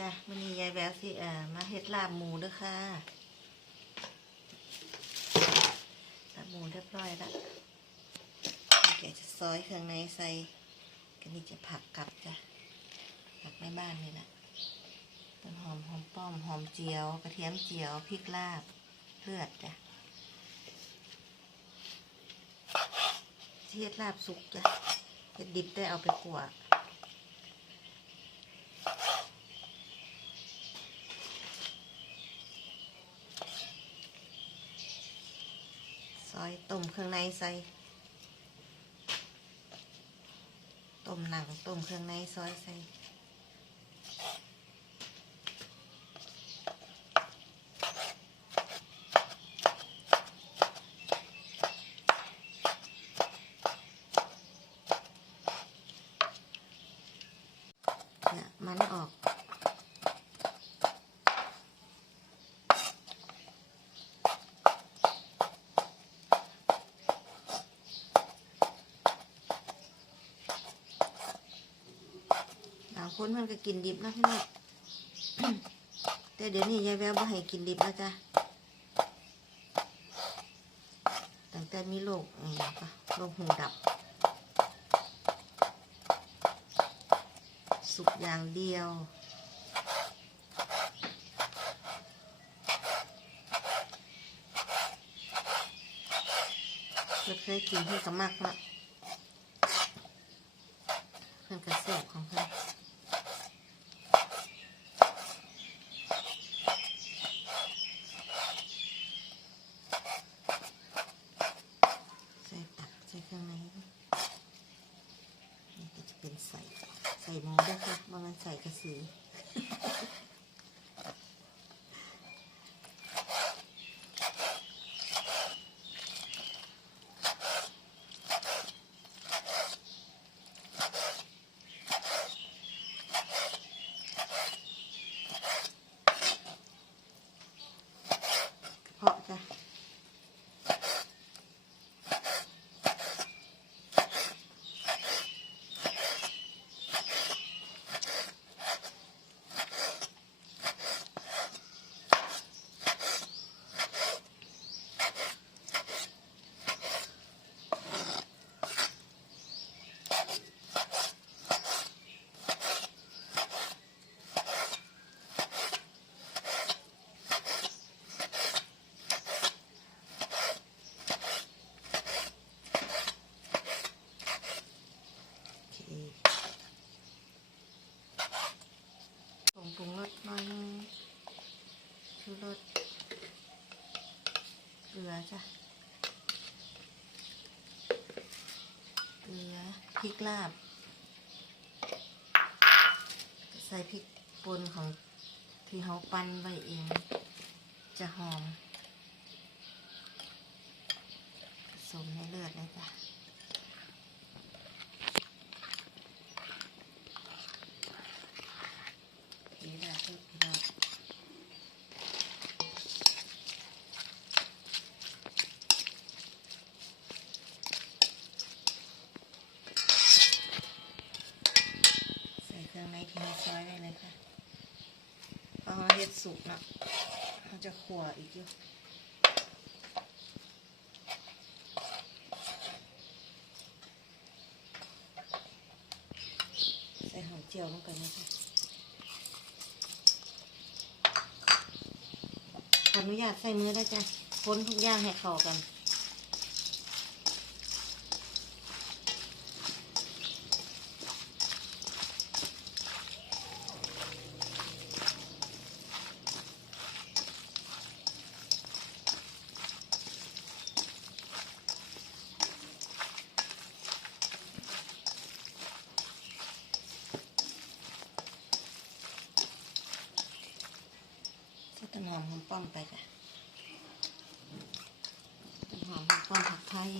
จ้ะมันนี้ยายแววสิเอ่อมาเฮ็ดลาบหมูด้อค่ะลาบหมูเรียบร้อยแล้วแกจะซอยเครื่องในใส่กันนี่จะผักกลับจ้ะผักในบ้านนี่แหละต้นหอมหอมป้อมหอมเจียว กระเทียมเจียวพริกลาบเลือดจ้ะที่เฮ็ดลาบสุกจ้ะเฮ็ดดิบได้เอาไปขั่ว ซ อยต้มเครื่องในใส่ต้มหนังต้มเครื่องในซอยใส่ เนี่ยมันออก บาง คนมันก็กินดิบนะพี่น้องแต่เดี๋ยวนี้ยายแววบ่ให้กินดิบแล้วจ้ะตั้งแต่มีโรคอะไรปะโรคหูดับ สุกอย่างเดียวเพื่อเคยกินเพื่อนก็มากละเพื่อนก็แซ่บของเพื่อนใส่ตักใส่เครื่องในด้วยนี่ก็จะเป็นใส่ ใส่หมู ด้วยค่ะบางมันใส่กระสือ เพาะจ้ะโอเคผงปรุงรสหน่อยนึงชูรสเกลือจ้ะ เกลือ พริกลาบ ใส่พริกป่นของที่เขาปั้นไว้เอง จะหอมผสมในเลือดเลยจ้ะ นี่แหละคือพี่น้องใส่เครื่องในที่มีซอยได้เลยค่ะเอาเฮ็ดสุกเนาะเรา จะขัวอีกอยู่ใส่หอมเจียวลงไปนะคะขออนุญาตใส่มือได้จ้ะคนทุกอย่างให้เข้ากัน ใส่ต้นหอมหอมป้อมไปจ้ะต้นหอมหอมป้อมผักไทย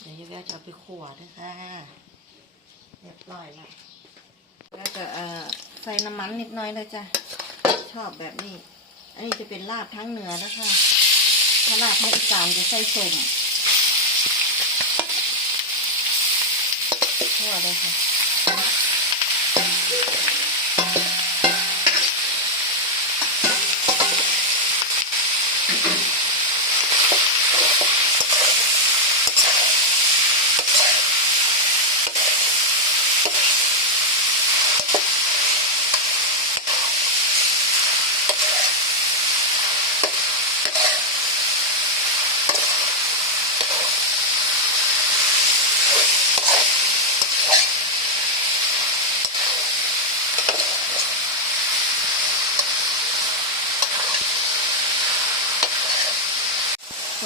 เดี๋ยวยายแววจะเอาไปขวด้วยค่ะเรียบร้อยแล้วแล้วก็เอ่อใส่น้ำมันนิดหน่อยเลยจ้ะ ชอบแบบนี้ อันนี้จะเป็นลาบทั้งเหนือนะคะถ้าลาบภาคอีสานจะใส่ส้ม ทั่วเ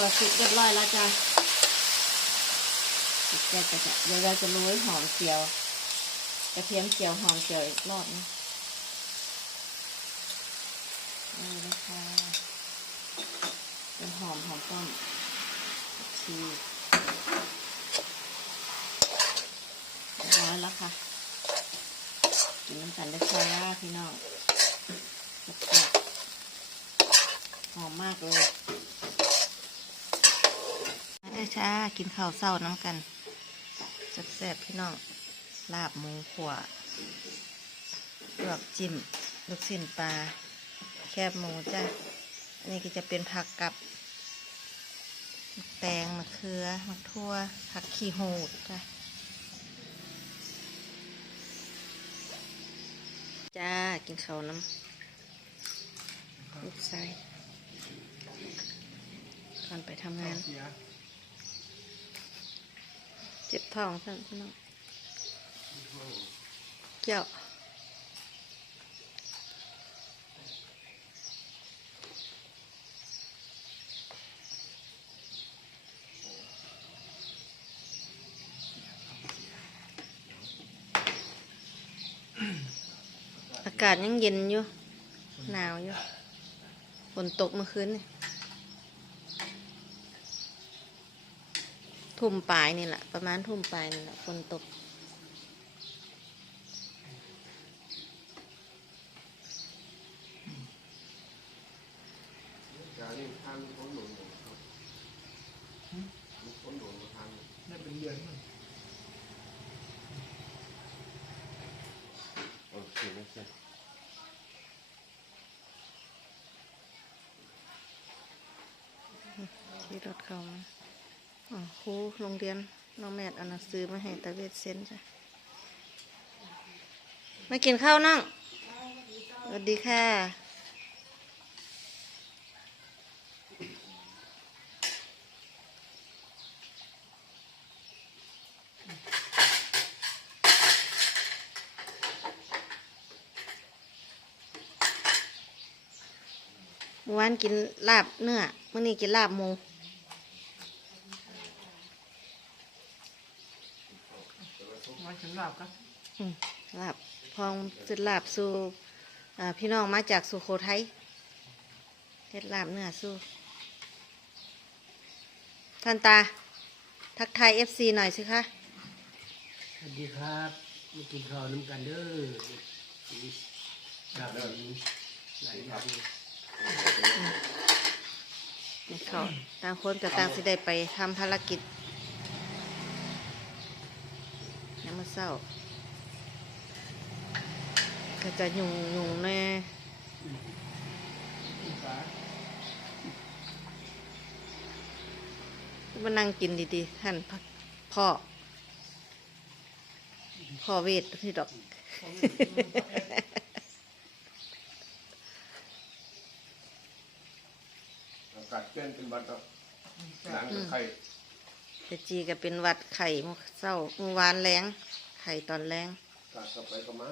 ลยค่ะตัวสุกเรียบร้อยแล้วจ้ะแกจะจะเดี๋ยวเราจะโรยหอมเจียวกระเทียมเจียวหอมเจียวอีกรอบนะนี่นะคะเป็นหอมหอมต้มชีร้อยแล้วค่ะกินน้ำกันได้ค่ะพี่น้องหอมมากเลย ด้อจ้ากินข้าวเศร้าน้ำกันจัดแซ่บพี่น้องลาบหมูขัวลวกจิ้มลูกชิ้นปลา แคบหมูจ้าอันนี้ก็จะเป็นผักกับแตงมะเขือมะทั่วผักขี้หูดจ้าจ้า กินข้าวน้ำลูกชายก่อนไปทำงาน เจ็บท้องสั่นพี่น้องเกี่ยวอากาศยังเย็นอยู่ หนาวอยู่ ฝนตกเมื่อคืนนี่ ทุ่มปลายนี่แหละ ประมาณทุ่มปลายนี่แหละฝนตกการนี่ทางคนหนุนผมครับคนหนุนมาทางได้เป็นเดือนมั้งโอเคโอเคที่รถเข้ามาอ๋อ ครูโรงเรียนน้องแมทเอาหนังสือมาให้ตาเวทเซ็นจ้ะมากินข้าวนั่งสวัสดีค่ะเมื่อวานกินลาบเนื้อมื่อนี้กินลาบหมู มาฉันหลับก็อืมลาบพองสุดลาบสู่อ่าพี่น้องมาจากสุโขทัยเฮ็ดลาบเนื้อสู้ท่านตา ทักทายเอฟซีหน่อยสิคะ สวัสดีครับมากินข้าวน้ำกันเด้อครับเด้อหลายอย่างนี่เขาต่างคนกับต่างสิได้ไปทำภารกิจน้ำมัน เศร้าก็จะยุ่งยุ่งแน่มานั่งกินดีๆ ท่านพ่อ พ่อเวทที่ดอกอากาศเปลี่ยนเป็นบัดแล้วหนังกับไข่เจจีก็เป็นหวัดไข่เมื่อเศร้าเมื่อวานแรง ไข่ตอนแรงกาดกลับไปก็มา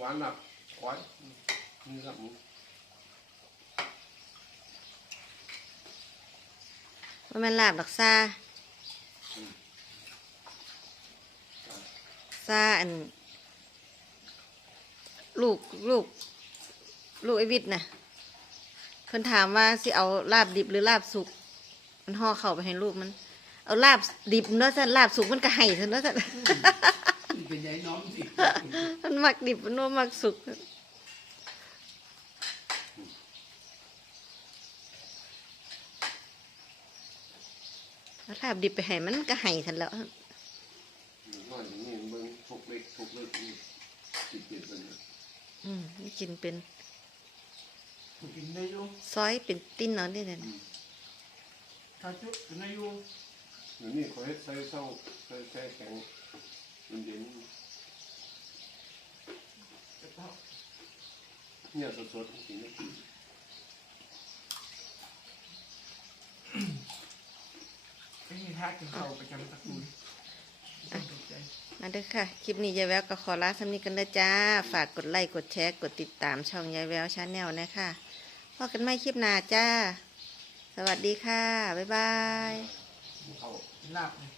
หวานหนักควายนี่ครับหมูว่ามันลาบดอกซาซาอัน ลูกลูก ลูกไอวิทย์นะเพิ่นถามว่าสิเอาลาบดิบหรือลาบสุก มันมันห่อเข่าวไปให้ลูกมัน เอาลาบดิบเนาะสันลาบสุกมันก็ให้สันเนาะสันนี่เป็นยายน้องสิมันมักดิบมันโน้มักสุกเอาลาบดิบไปให้มันก็ให้สันแล้วว่าอย่างนี้เบิ่งทุกเล็กทุกเล็กนี่ติดติดกันนะ อืมนี่กินเป็นกินได้อยู่ซอยเป็นติ้นเนาะนี่เนี่ยข้าวจุ๊กินได้อยู่เดี๋ยวนี้เขาให้ใส่เศร้าใส่แช่แข็งเย็นกระเพาะๆเนี่ยสดๆกินได้กินไม่มีท่ากินข้าวประจำตระกูลต้องตกใจ มาด้วยค่ะ คลิปนี้ยายแววก็ขอลาสำนี้กันนะจ้า ฝากกดไลค์ กดแชร์ กดติดตามช่องยายแววชาแนลนะคะพบกันใหม่คลิปหน้าจ้า สวัสดีค่ะ บ๊ายบาย เขาลาบเลย